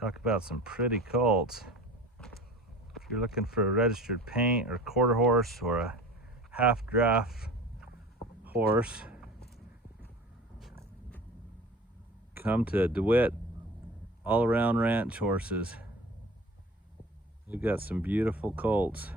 Talk about some pretty colts. If you're looking for a registered paint or quarter horse or a half draft horse, come to DeWitt All Around Ranch Horses. We've got some beautiful colts.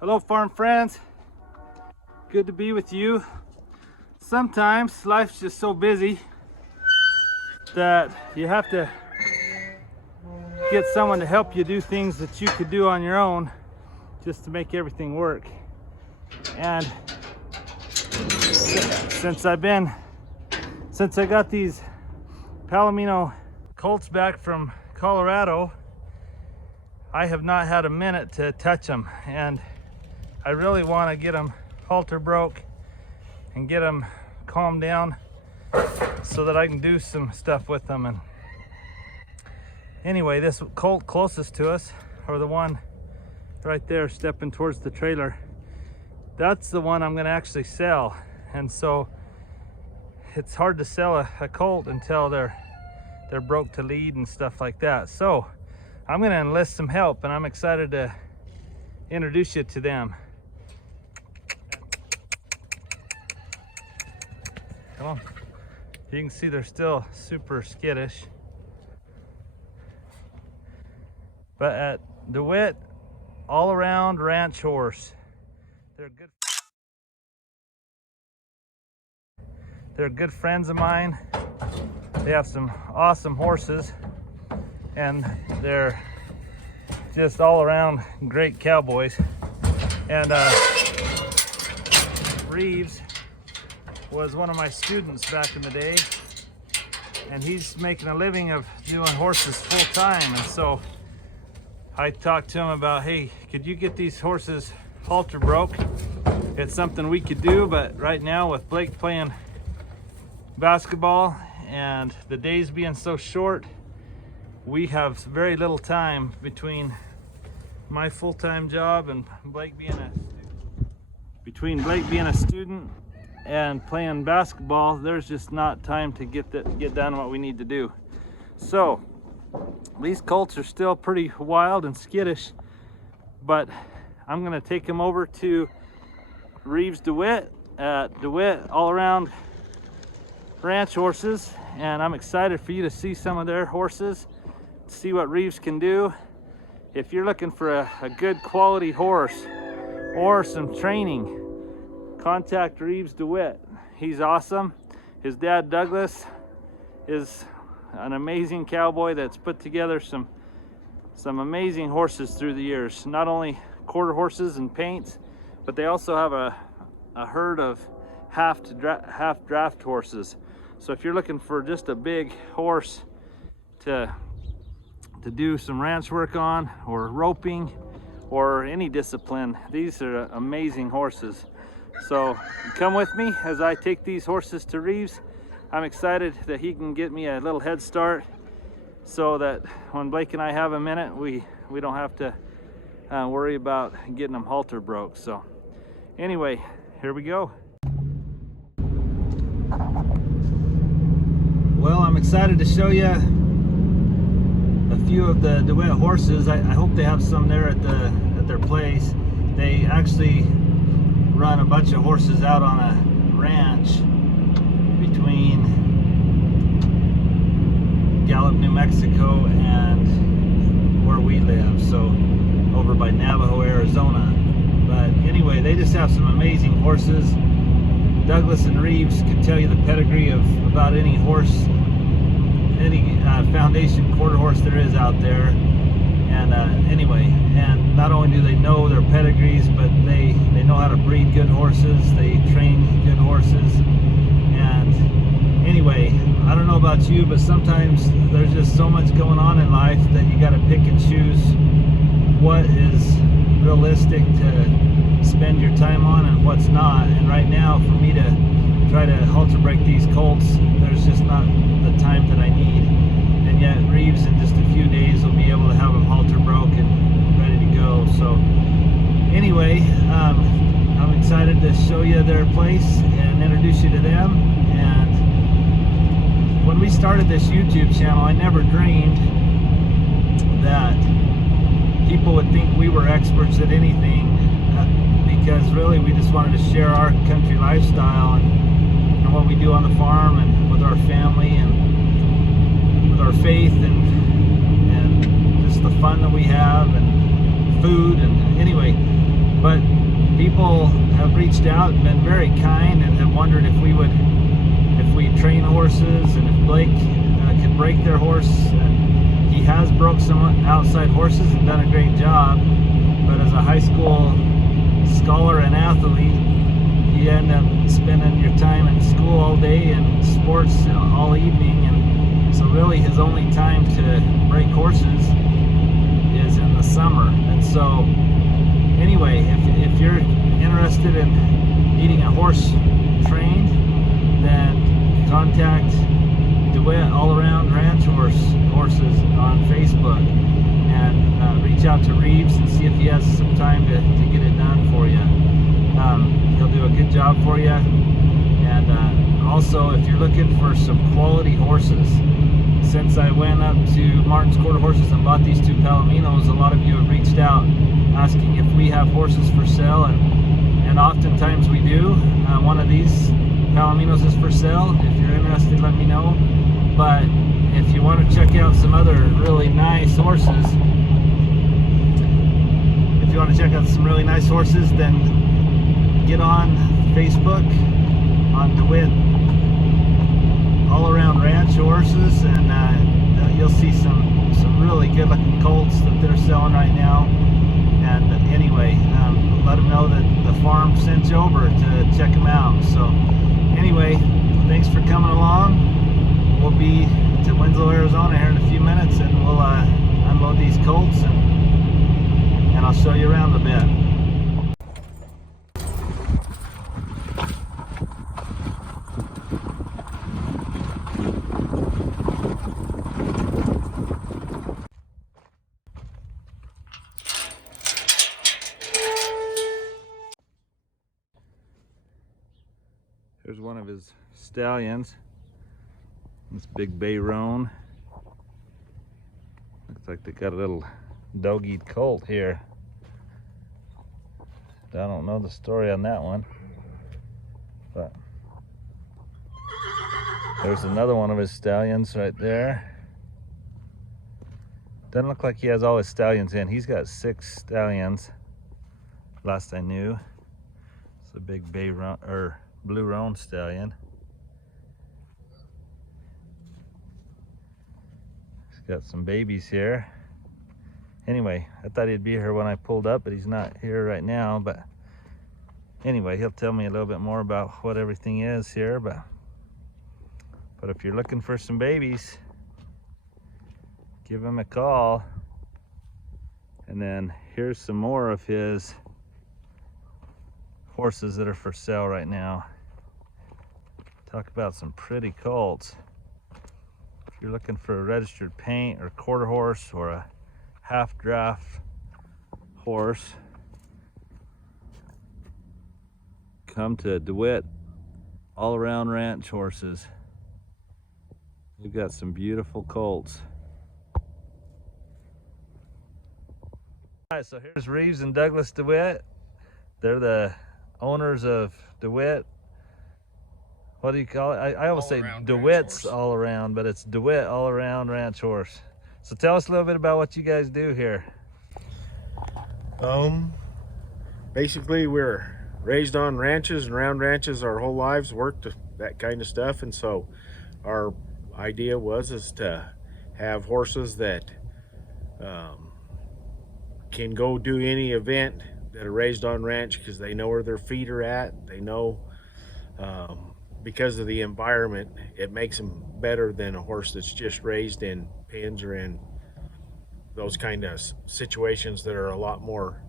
Hello farm friends, good to be with you. Sometimes life's just so busy that you have to get someone to help you do things that you could do on your own just to make everything work. And since I got these Palomino colts back from Colorado, I have not had a minute to touch them, and I really want to get them halter broke and get them calmed down so that I can do some stuff with them. And anyway, this colt closest to us, or the one right there stepping towards the trailer, that's the one I'm going to actually sell. And so it's hard to sell a colt until they're broke to lead and stuff like that. So I'm going to enlist some help, and I'm excited to introduce you to them. Come on. You can see they're still super skittish. But at DeWitt All Around Ranch Horse, they're good friends of mine. They have some awesome horses, and they're just all around great cowboys. And Reeves was one of my students back in the day, and he's making a living of doing horses full time. And so I talked to him about, hey, could you get these horses halter broke? It's something we could do, but right now with Blake playing basketball and the days being so short, we have very little time between my full-time job and Blake being a student and playing basketball. There's just not time to get done what we need to do. So these colts are still pretty wild and skittish, but I'm going to take them over to Reeves DeWitt at DeWitt All Around Ranch Horses, and I'm excited for you to see some of their horses, see what Reeves can do. If you're looking for a good quality horse or some training, contact Reeves DeWitt. He's awesome. His dad Douglas is an amazing cowboy that's put together some amazing horses through the years. Not only quarter horses and paints, but they also have a herd of half draft horses. So if you're looking for just a big horse to do some ranch work on, or roping, or any discipline, these are amazing horses. So come with me as I take these horses to Reeves. I'm excited that he can get me a little head start so that when Blake and I have a minute, we don't have to worry about getting them halter broke. So anyway, here we go. Well, I'm excited to show you a few of the DeWitt horses. I hope they have some there at their place. They actually run a bunch of horses out on a ranch between Gallup, New Mexico and where we live, so over by Navajo, Arizona. But anyway, they just have some amazing horses. Douglas and Reeves can tell you the pedigree of about any horse, any foundation quarter horse there is out there. And anyway, and not only do they know their pedigrees, but they know how to breed good horses, they train good horses. And anyway, I don't know about you, but sometimes there's just so much going on in life that you got to pick and choose what is realistic to spend your time on and what's not. And right now, for me to try to halter break these colts, there's just not the time that I need. And yet Reeves in just a few days will be able to have them halter broke and ready to go. So anyway, I'm excited to show you their place and introduce you to them. And when we started this YouTube channel, I never dreamed that people would think we were experts at anything, because really we just wanted to share our country lifestyle and what we do on the farm and with our family and with our faith and just the fun that we have and food. And anyway, but people have reached out and been very kind and have wondered if we train horses and if Blake could break their horse. And he has broke some outside horses and done a great job, but as a high school scholar and athlete, you end up spending your time in school all day and sports all evening, and so really his only time to break horses is in the summer. And so anyway, if you're interested in needing a horse trained, then contact DeWitt All Around Ranch Horses on Facebook, and reach out to Reeves and see if he has some time to get it done for you. He'll do a good job for you. And also, if you're looking for some quality horses, since I went up to Martin's Quarter Horses and bought these two Palominos, a lot of you have reached out asking if we have horses for sale, and oftentimes we do. One of these Palominos is for sale. If you're interested, let me know. But if you want to check out some other really nice horses, then get on Facebook on DeWitt All Around Ranch Horses, and you'll see some really good looking colts that they're selling right now. And anyway, let them know that the farm sent you over to check them out. So anyway, thanks for coming along. We'll be to Winslow, Arizona here in a few minutes, and we'll unload these colts, and I'll show you around a bit. Here's one of his stallions. This big bay roan. Looks like they got a little dog-eat colt here. I don't know the story on that one, but there's another one of his stallions right there. Doesn't look like he has all his stallions in. He's got 6 stallions, last I knew. It's a big bay roan, or blue roan stallion. He's got some babies here. Anyway, I thought he'd be here when I pulled up, but he's not here right now. But anyway, he'll tell me a little bit more about what everything is here. But if you're looking for some babies, give him a call. And then here's some more of his horses that are for sale right now. Talk about some pretty colts. If you're looking for a registered paint or quarter horse or a half draft horse, come to DeWitt All Around Ranch Horses. We've got some beautiful colts. All right, so here's Reeves and Douglas DeWitt. They're the owners of DeWitt. What do you call it? I always say DeWitt's All Around, but it's DeWitt All Around Ranch Horse. So tell us a little bit about what you guys do here. Basically, we're raised on ranches and around ranches our whole lives, worked that kind of stuff, and so our idea is to have horses that can go do any event that are raised on ranch, because they know where their feet are at. They know because of the environment, it makes them better than a horse that's just raised in pens or in those kind of situations that are a lot more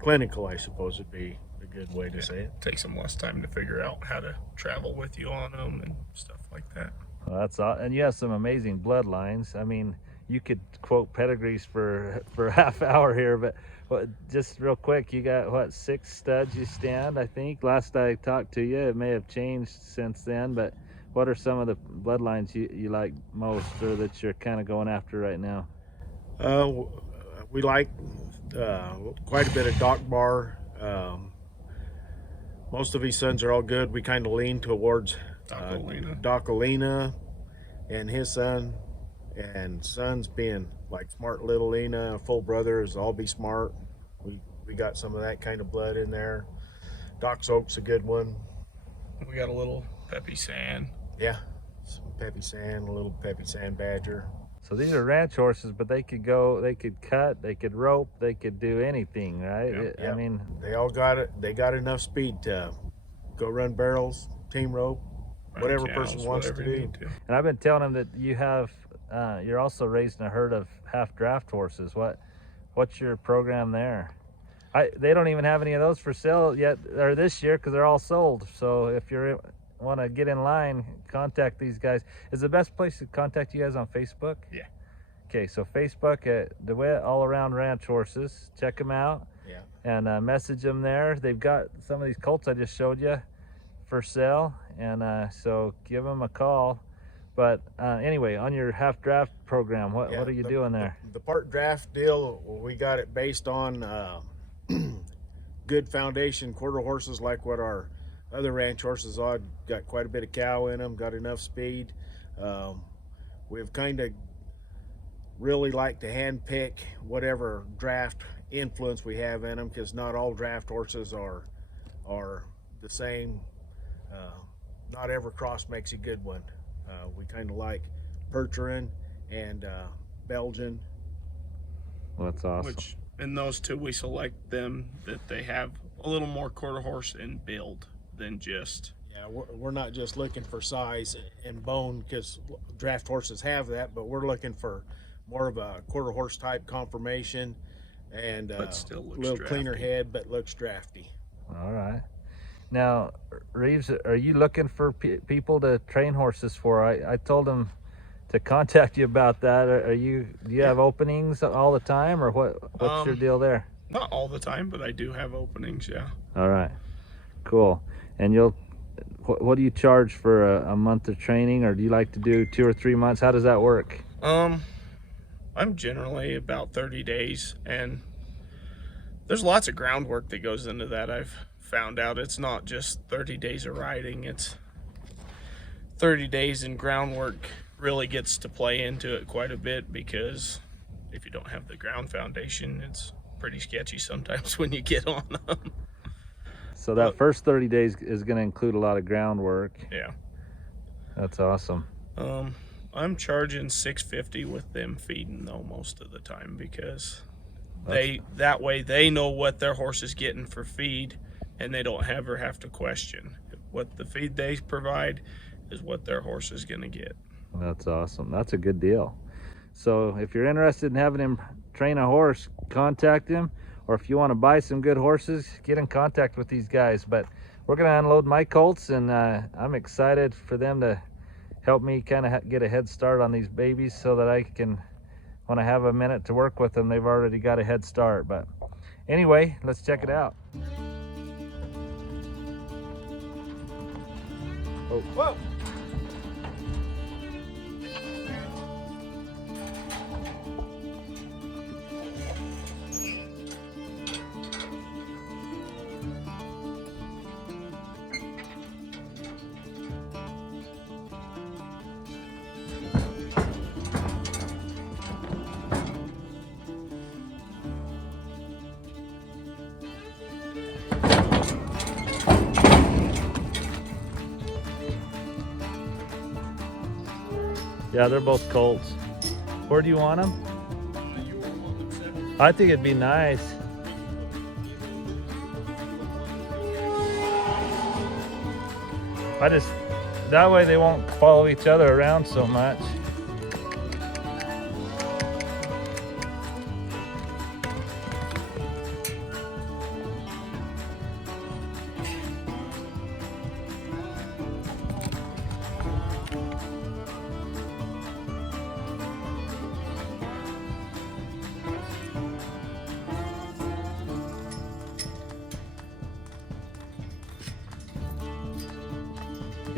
clinical, I suppose would be a good way to say it. Takes them less time to figure out how to travel with you on them and stuff like that. Well, that's all. And you have some amazing bloodlines. I mean, you could quote pedigrees for a half hour here, but just real quick, you got what, 6 studs you stand, I think. Last I talked to you, it may have changed since then, but what are some of the bloodlines you like most, or that you're kind of going after right now? We like quite a bit of Doc Bar. Most of his sons are all good. We kind of lean towards Docalina and his son, and sons being like Smart Little Lena, full brothers, all be smart. We got some of that kind of blood in there. Doc's Oak's a good one. We got a little Peppy Sand. Yeah, some Peppy Sand, a little Peppy Sand Badger. So these are ranch horses, but they could go, they could cut, they could rope, they could do anything, right? Yep. I mean, they all got it. They got enough speed to go run barrels, team rope, whatever person wants to do. And I've been telling them that you have, you're also raising a herd of half draft horses. What's your program there? They don't even have any of those for sale yet, or this year, because they're all sold. So if you want to get in line, contact these guys. Is the best place to contact you guys on Facebook? Yeah. Okay, so Facebook at DeWitt All Around Ranch Horses. Check them out. Yeah. And message them there. They've got some of these colts I just showed you for sale, and so give them a call. But anyway, on your half draft program, what are you doing there? The part draft deal, we got it based on good foundation quarter horses, like what our other ranch horses are. Got quite a bit of cow in them, got enough speed. We've kind of really like to hand pick whatever draft influence we have in them, because not all draft horses are the same. Not every cross makes a good one. We kind of like Percheron and Belgian. Well, that's awesome. Which, in those two, we select them that they have a little more quarter horse in build than just. Yeah, we're not just looking for size and bone, because draft horses have that, but we're looking for more of a quarter horse type conformation, and But still looks a little drafty. cleaner head, but looks drafty. All right. Now, Reeves, are you looking for people to train horses for? I told them to contact you about that. Do you have openings all the time, or what's your deal there? Not all the time, but I do have openings, yeah. All right, cool. And what do you charge for a month of training, or do you like to do 2 or 3 months? How does that work? I'm generally about 30 days, and there's lots of groundwork that goes into that. I've found out it's not just 30 days of riding, it's 30 days in groundwork really gets to play into it quite a bit, because if you don't have the ground foundation, it's pretty sketchy sometimes when you get on them. So that first 30 days is going to include a lot of groundwork. Yeah. That's awesome. I'm charging $650 with them feeding though most of the time, because that way they know what their horse is getting for feed, and they don't ever have to question what the feed they provide is what their horse is going to get. That's awesome. That's a good deal. So if you're interested in having him train a horse, contact him. Or if you want to buy some good horses, get in contact with these guys. But we're going to unload my colts, and I'm excited for them to help me kind of get a head start on these babies, so that I can, when I have a minute to work with them, they've already got a head start. But anyway, let's check it out. Oh, whoa! Yeah, they're both colts. Where do you want them? I think it'd be nice. That way they won't follow each other around so much.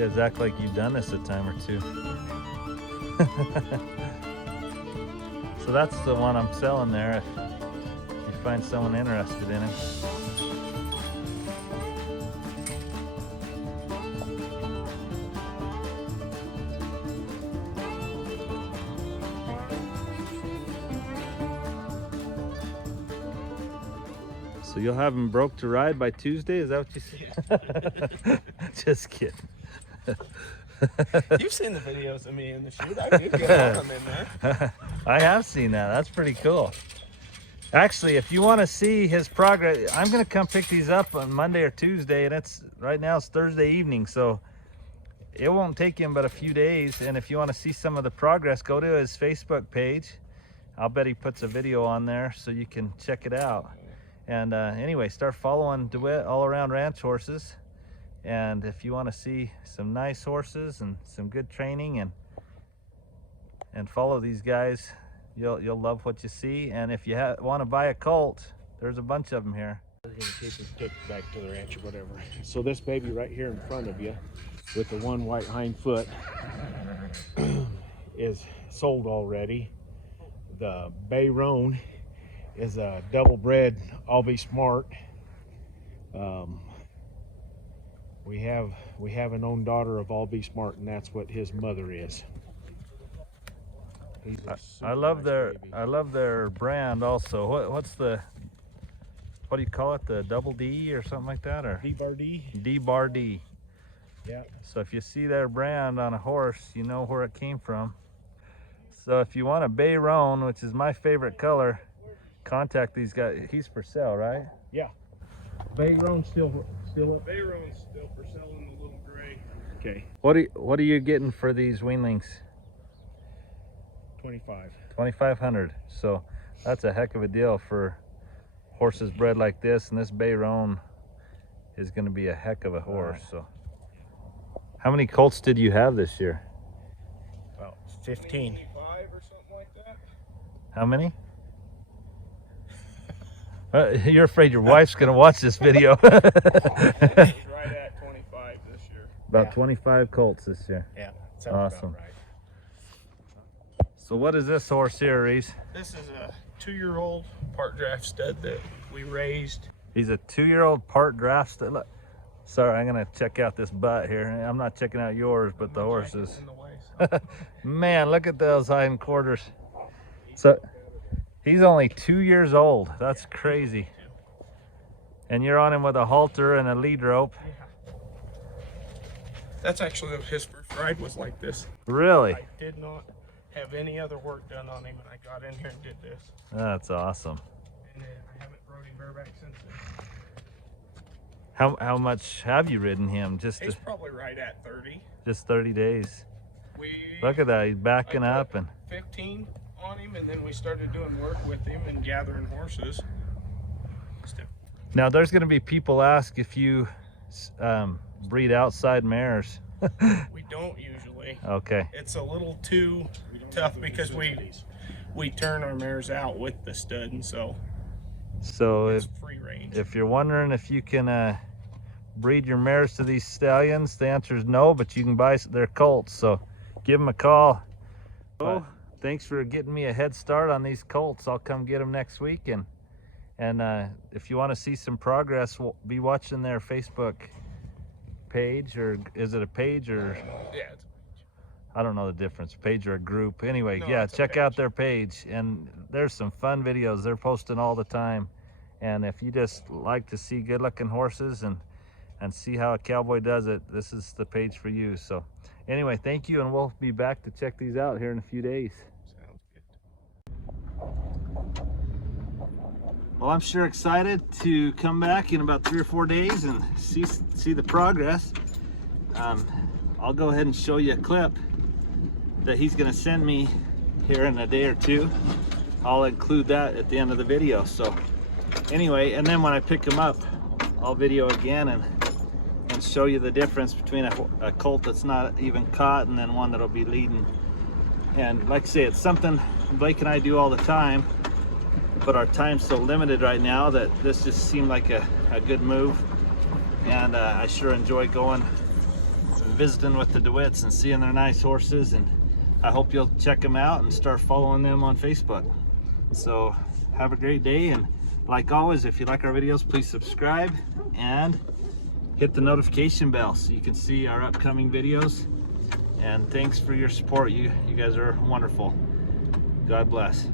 You guys act like you've done this a time or two. So that's the one I'm selling there if you find someone interested in it. So you'll have him broke to ride by Tuesday? Is that what you said? Yeah. Just kidding. You've seen the videos of me in the chute. I do get them in there. I have seen that. That's pretty cool. Actually, if you want to see his progress, I'm going to come pick these up on Monday or Tuesday, and right now it's Thursday evening, so it won't take him but a few days. And if you want to see some of the progress, go to his Facebook page. I'll bet he puts a video on there so you can check it out. And anyway, start following DeWitt All Around Ranch Horses. And if you want to see some nice horses and some good training and follow these guys, you'll love what you see. And if you want to buy a colt, there's a bunch of them here. We're gonna take this stick back to the ranch or whatever. So this baby right here in front of you, with the one white hind foot, is sold already. The Bay Roan is a double bred, I'll Be Smart. We have an own daughter of All Be Smart, and that's what his mother is. I love their brand also. What do you call it? The double D or something like that, or D-Bar D? D-Bar D. Yeah. So if you see their brand on a horse, you know where it came from. So if you want a Bay Roan, which is my favorite color, contact these guys. He's for sale, right? Yeah. Bay Roan still Bay Roan's still for sale in the little gray. okay. What are you getting for these weanlings? 25. 2,500. So that's a heck of a deal for horses bred like this, and this Bay Roan is going to be a heck of a horse. So how many colts did you have this year? About 15. 25 or something like that. How many? You're afraid your wife's going to watch this video. It was right at 25 this year. About 25 colts this year. Yeah. Awesome. About right. So what is this horse here, Reese? This is a 2-year-old part draft stud that we raised. He's a 2-year-old part draft stud. Look, sorry, I'm going to check out this butt here. I'm not checking out yours, but the horses. In the way, so. Man, look at those hind quarters. So he's only 2 years old. That's crazy. And you're on him with a halter and a lead rope. Yeah. That's actually his first ride was like this. Really? I did not have any other work done on him, and I got in here and did this. That's awesome. And I haven't rode him bareback since then. How much have you ridden him? He's probably right at 30. Just 30 days. We Look at that. He's backing I up put and 15 on him, and then we started doing work with him and gathering horses. now there's going to be people ask if you breed outside mares. We don't usually. Okay. It's a little too tough because we turn our mares out with the stud, and so So it's free range. if you're wondering if you can breed your mares to these stallions, the answer is no, but you can buy their colts. So give them a call. Oh, thanks for getting me a head start on these colts. I'll come get them next week, and if you want to see some progress, we'll be watching their Facebook page, or is it a page, or Yeah, it's I don't know the difference, page or a group. Anyway, No, yeah, it's a check out page. their page, and there's some fun videos they're posting all the time. And if you just like to see good looking horses and see how a cowboy does it, this is the page for you. So anyway, thank you, and we'll be back to check these out here in a few days. sounds good. Well, I'm sure excited to come back in about 3 or 4 days and see the progress. I'll go ahead and show you a clip that he's going to send me here in a day or two. I'll include that at the end of the video. So anyway, and then when I pick him up, I'll video again and show you the difference between a colt that's not even caught and then one that'll be leading. And like I say, it's something Blake and I do all the time, but our time's so limited right now that this just seemed like a good move. And I sure enjoy going visiting with the DeWitts and seeing their nice horses, and I hope you'll check them out and start following them on Facebook. So have a great day, and like always, if you like our videos, please subscribe and hit the notification bell so you can see our upcoming videos. And thanks for your support. You guys are wonderful. God bless.